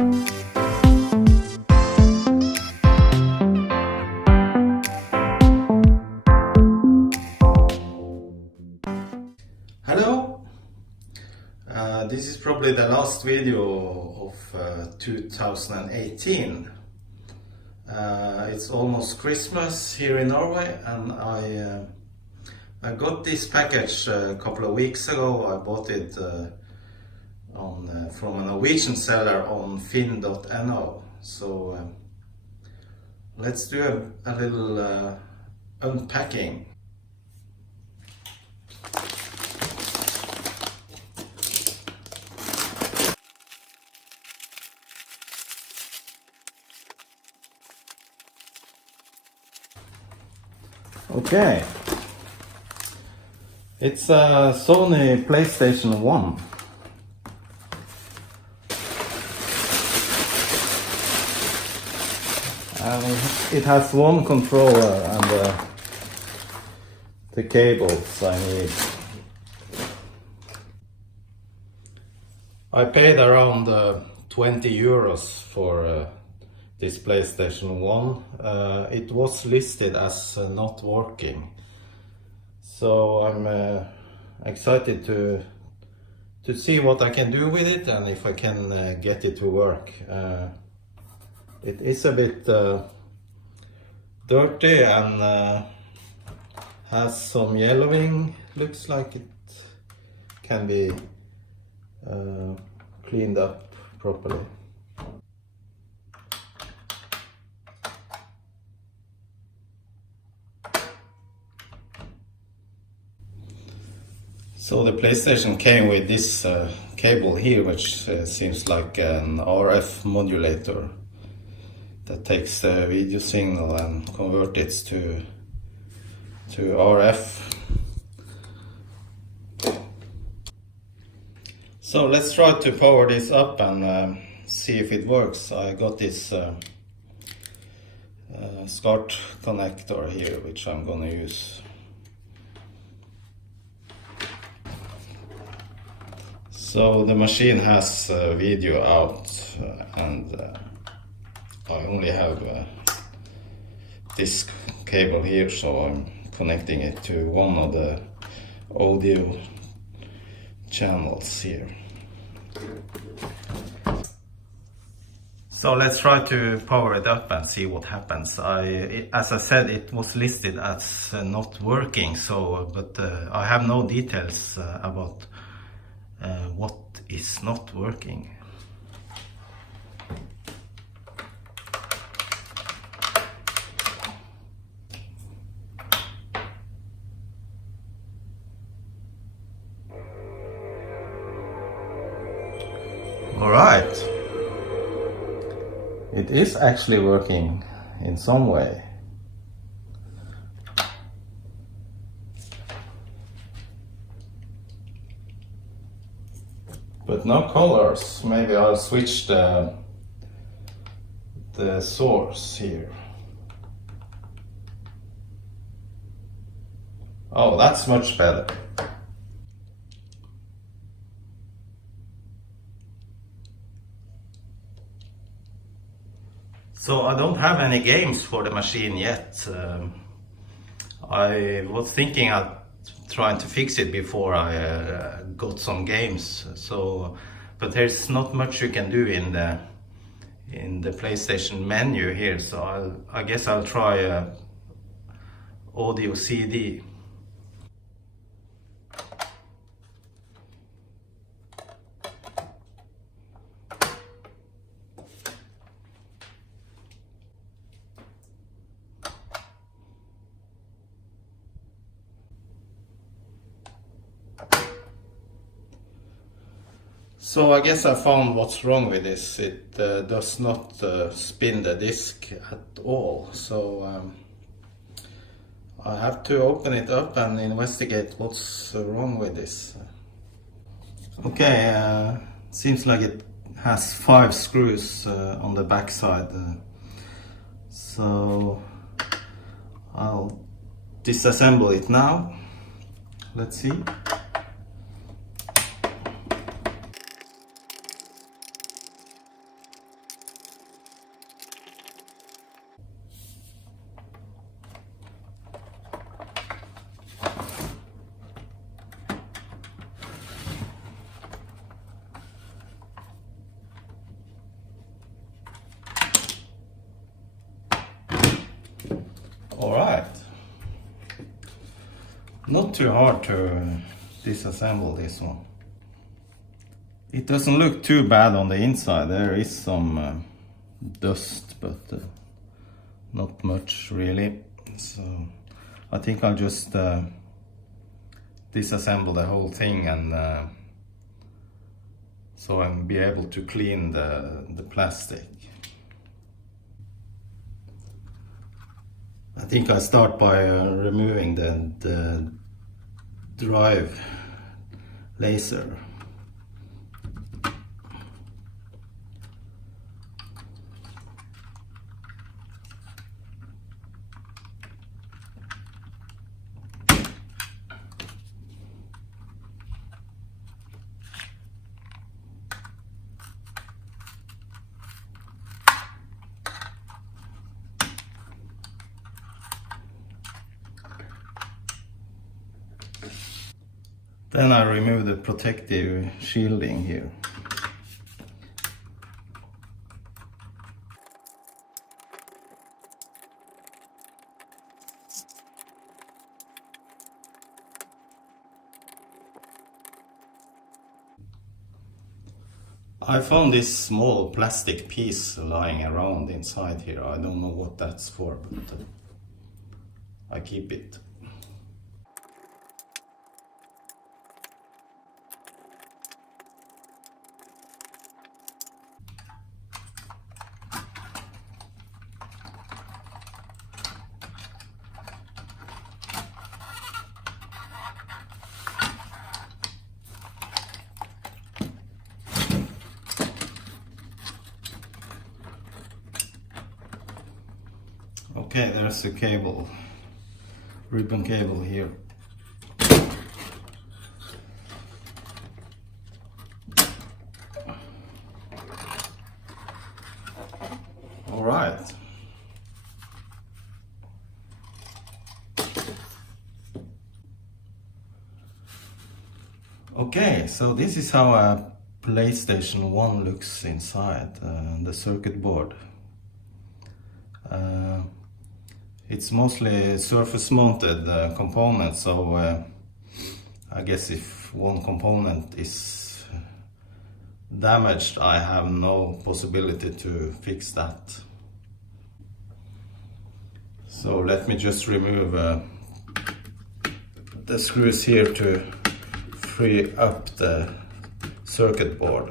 Hello! This is probably the last video of 2018. It's almost Christmas here in Norway, and I got this package a couple of weeks ago. I bought it from a Norwegian seller on finn.no. So let's do a little unpacking. Okay, it's a Sony PlayStation 1. And it has one controller and the cables I need. I paid around 20 euros for this PlayStation 1. It was listed as not working, so I'm excited to see what I can do with it and if I can get it to work. It is a bit dirty and has some yellowing. Looks like it can be cleaned up properly. So the PlayStation came with this cable here, which seems like an RF modulator that takes the video signal and converts it to RF. So let's try to power this up and see if it works. I got this SCART connector here, which I'm gonna use. So the machine has video out and I only have this cable here, so I'm connecting it to one of the audio channels here. So let's try to power it up and see what happens. As I said, it was listed as not working, but I have no details about what is not working. All right, it is actually working in some way. But no colors. Maybe I'll switch the source here. Oh, that's much better. So I don't have any games for the machine yet. I was thinking of trying to fix it before I got some games. But there's not much you can do in the PlayStation menu here. So I guess I'll try audio CD. So I guess I found what's wrong with this. It does not spin the disc at all. So I have to open it up and investigate what's wrong with this. Okay, seems like it has 5 screws on the back side. So I'll disassemble it now. Let's see. All right. Not too hard to disassemble this one. It doesn't look too bad on the inside. There is some dust, but not much really. So I think I'll just disassemble the whole thing, and so I'll be able to clean the plastic. I think I start by removing the drive laser. Then I remove the protective shielding here. I found this small plastic piece lying around inside here. I don't know what that's for, but I keep it. Okay, there's a cable, ribbon cable here. All right. Okay, so this is how a PlayStation 1 looks inside the circuit board. It's mostly surface mounted components, so I guess if one component is damaged, I have no possibility to fix that. So let me just remove the screws here to free up the circuit board.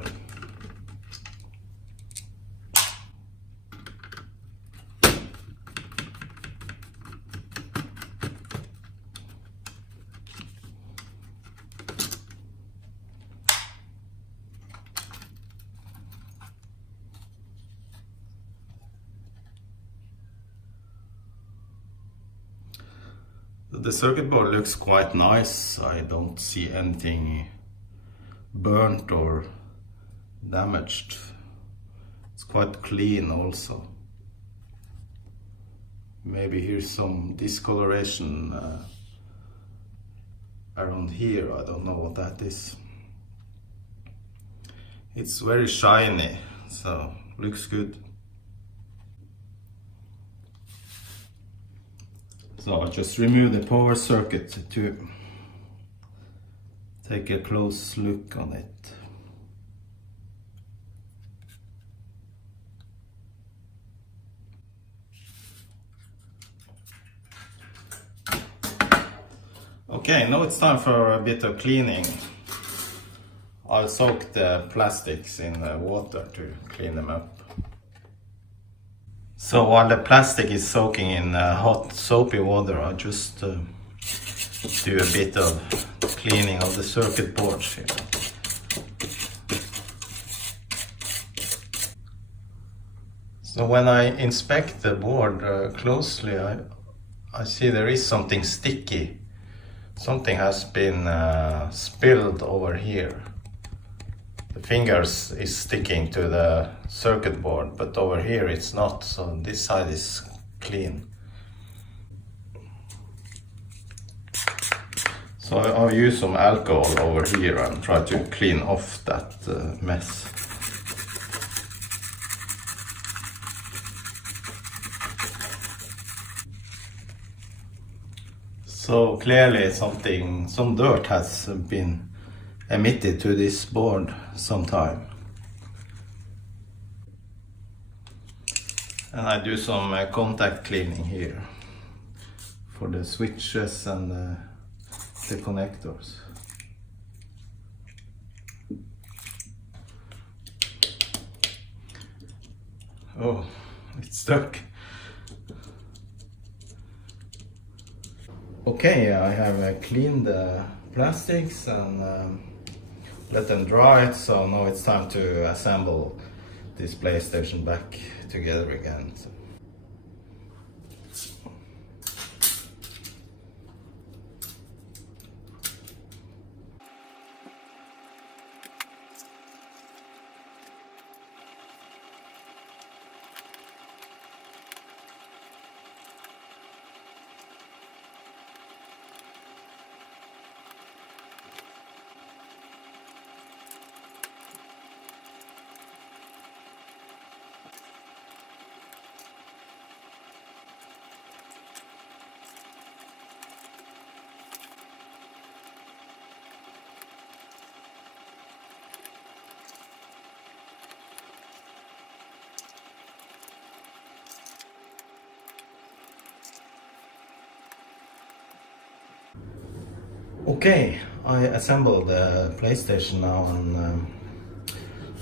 The circuit board looks quite nice. I don't see anything burnt or damaged. It's quite clean also. Maybe here's some discoloration around here. I don't know what that is. It's very shiny, so looks good. So I'll just remove the power circuit to take a close look on it. Okay, now it's time for a bit of cleaning. I'll soak the plastics in water to clean them up. So while the plastic is soaking in hot soapy water, I just do a bit of cleaning of the circuit boards here. So when I inspect the board closely, I see there is something sticky. Something has been spilled over here. The fingers is sticking to the circuit board, but over here it's not, so this side is clean. So I'll use some alcohol over here and try to clean off that mess. So clearly some dirt has been emitted to this board sometime. And I do some contact cleaning here for the switches and the connectors. Oh, it's stuck. Okay, I have cleaned the plastics and let them dry, so now it's time to assemble this PlayStation back together again. Okay, I assembled the PlayStation now, and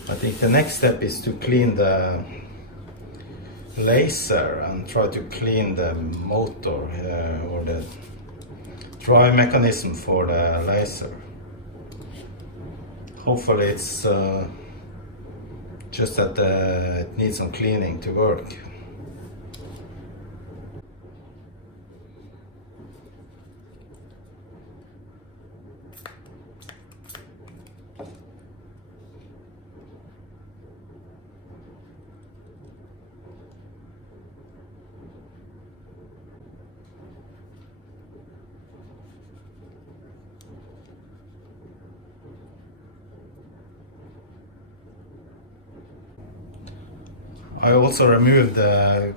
I think the next step is to clean the laser and try to clean the motor or the drive mechanism for the laser. Hopefully it's just that it needs some cleaning to work. I also removed the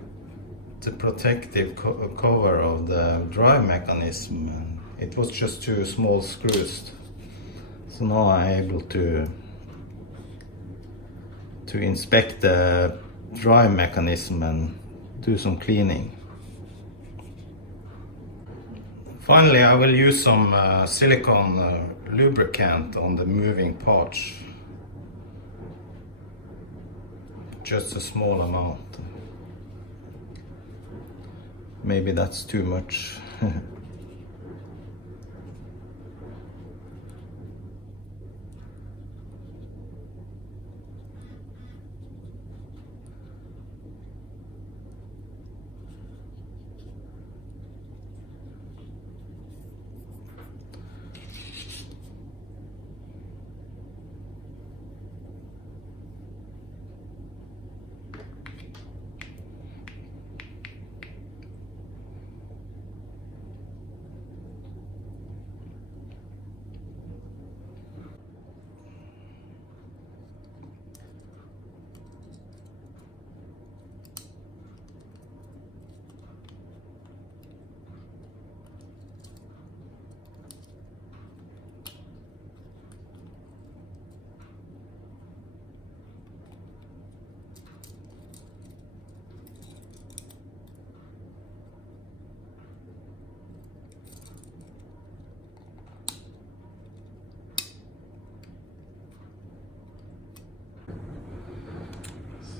protective cover of the drive mechanism. It was just 2 small screws. So now I'm able to inspect the drive mechanism and do some cleaning. Finally, I will use some silicone lubricant on the moving parts. Just a small amount. Maybe that's too much.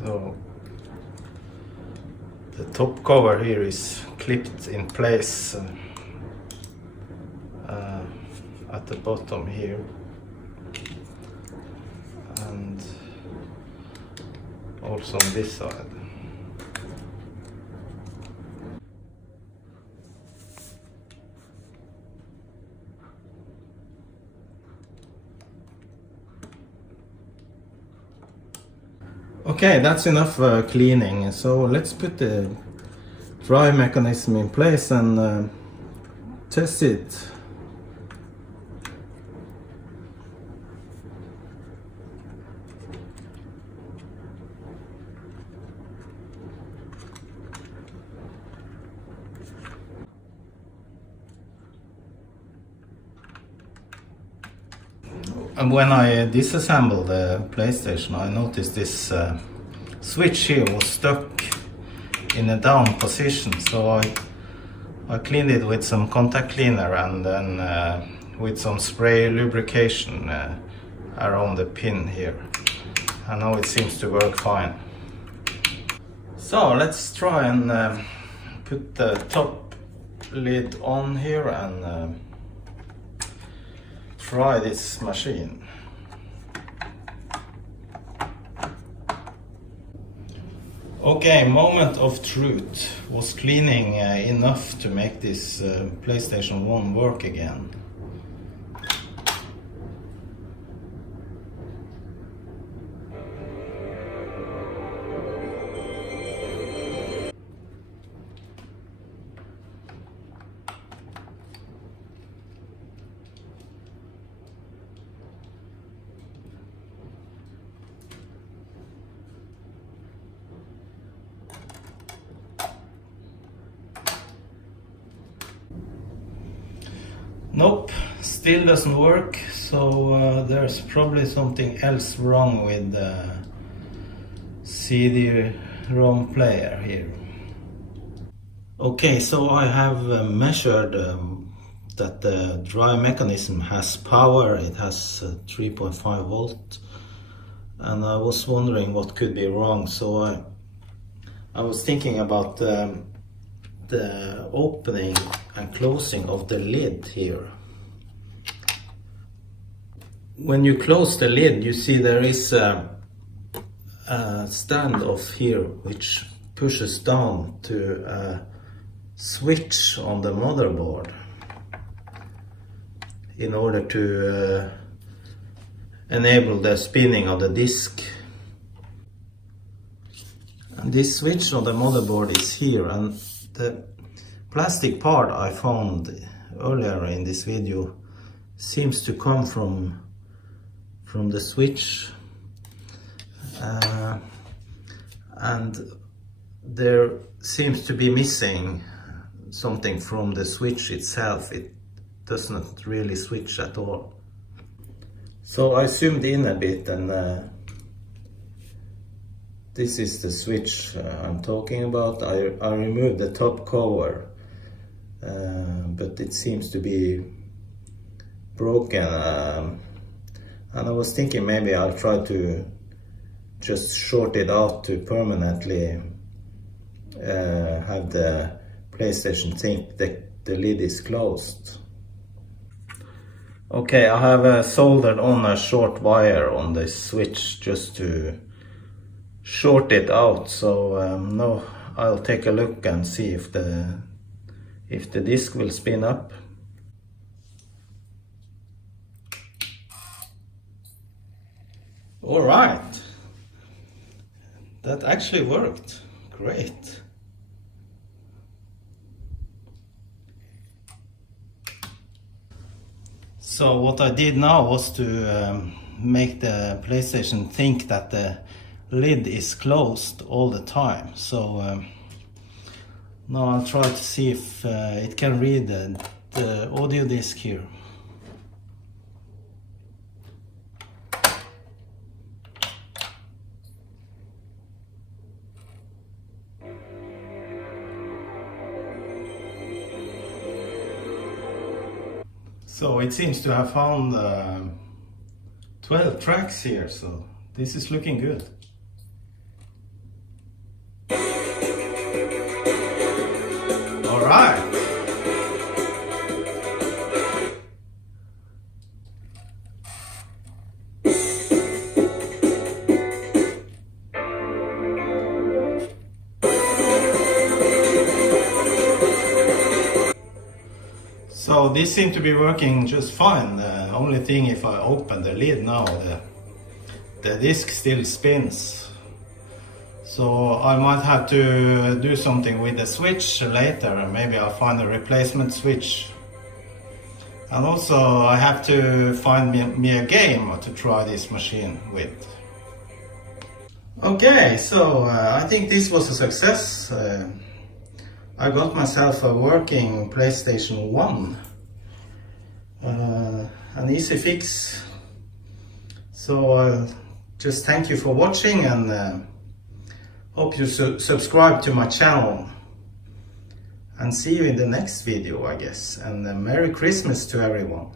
So the top cover here is clipped in place at the bottom here, and also on this side. Okay, that's enough cleaning. So let's put the drive mechanism in place and test it. And when I disassembled the PlayStation, I noticed this switch here was stuck in a down position, so I cleaned it with some contact cleaner and then with some spray lubrication around the pin here, and now it seems to work fine. So let's try and put the top lid on here and try this machine. Okay, moment of truth. Was cleaning enough to make this PlayStation 1 work again? Nope, still doesn't work, so there's probably something else wrong with the CD-ROM player here. Okay, so I have measured that the drive mechanism has power. It has 3.5 volt, and I was wondering what could be wrong, so I was thinking about the opening and closing of the lid here. When you close the lid, you see there is a standoff here which pushes down to a switch on the motherboard in order to enable the spinning of the disk. And this switch on the motherboard is here, and the plastic part I found earlier in this video seems to come from the switch, and there seems to be missing something from the switch itself. It does not really switch at all. So I zoomed in a bit, and this is the switch I'm talking about. I removed the top cover, but it seems to be broken, and I was thinking maybe I'll try to just short it out to permanently have the PlayStation think that the lid is closed. Okay, I have soldered on a short wire on this switch just to short it out, so now I'll take a look and see if the disk will spin up. All right, that actually worked. Great. So what I did now was to make the PlayStation think that the lid is closed all the time. So now I'll try to see if it can read the audio disc here. So it seems to have found 12 tracks here, so this is looking good. All right. So this seemed to be working just fine. The only thing, if I open the lid now, the disc still spins. So I might have to do something with the switch later, and maybe I'll find a replacement switch. And also I have to find me a game to try this machine with. Okay, so I think this was a success. I got myself a working PlayStation 1. An easy fix. So just thank you for watching, and hope you subscribe to my channel, and see you in the next video, I guess. And Merry Christmas to everyone.